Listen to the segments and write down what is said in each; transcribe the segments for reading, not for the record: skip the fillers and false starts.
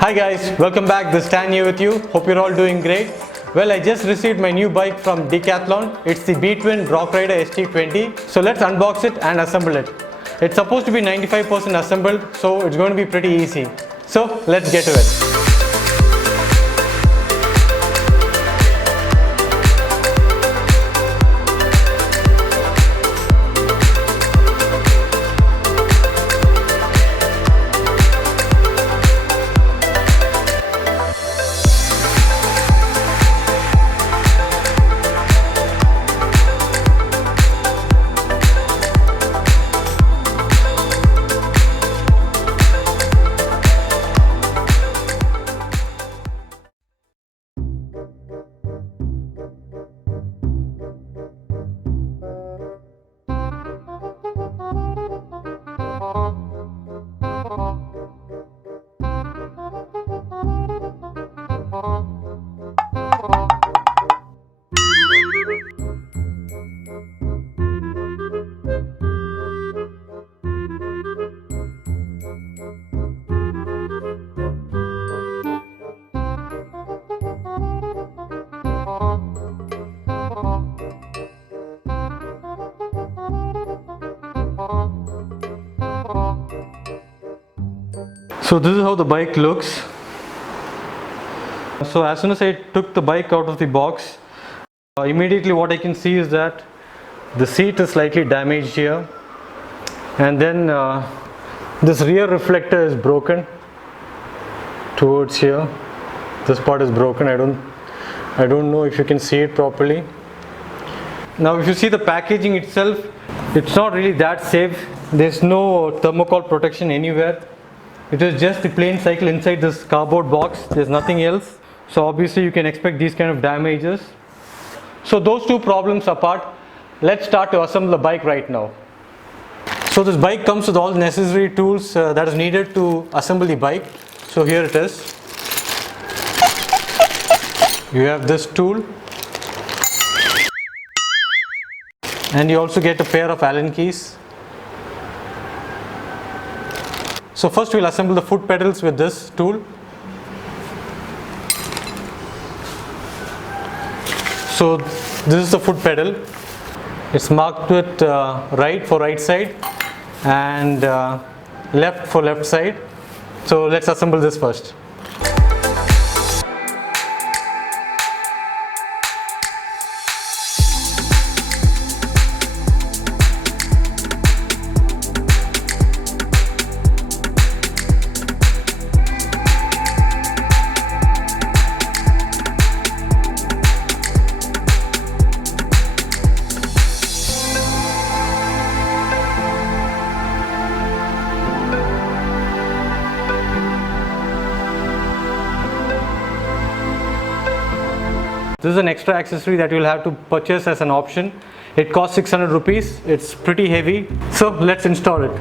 Hi guys, welcome back. This is Stan here with you. Hope you're all doing great. Well, I just received my new bike from Decathlon. It's the B-Twin Rockrider ST20. So let's unbox it and assemble it. It's supposed to be 95% assembled, so it's going to be pretty easy. So let's get to it. So this is how the bike looks. So as soon as I took the bike out of the box, immediately what I can see is that the seat is slightly damaged here, and then this rear reflector is broken towards here. This part is broken. I don't know if you can see it properly. Now if you see the packaging itself, it's not really that safe. There's no thermocol protection anywhere. It is just the plain cycle inside this cardboard box. There's nothing else. So obviously you can expect these kind of damages. So those two problems apart, let's start to assemble the bike right now. So this bike comes with all the necessary tools that is needed to assemble the bike. So here it is. You have this tool, and you also get a pair of Allen keys. So first we'll assemble the foot pedals with this tool. So this is the foot pedal. It's marked with right for right side and left for left side. So let's assemble this first. This is an extra accessory that you'll have to purchase as an option. It costs 600 rupees. It's pretty heavy. So let's install it.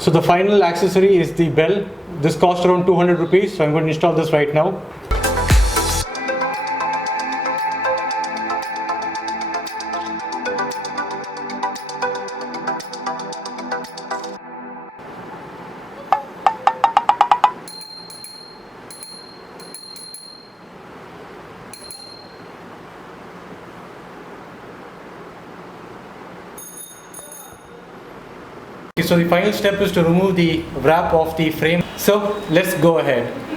So the final accessory is the bell. This cost around 200 rupees, so I'm going to install this right now. So the final step is to remove the wrap of the frame. So let's go ahead.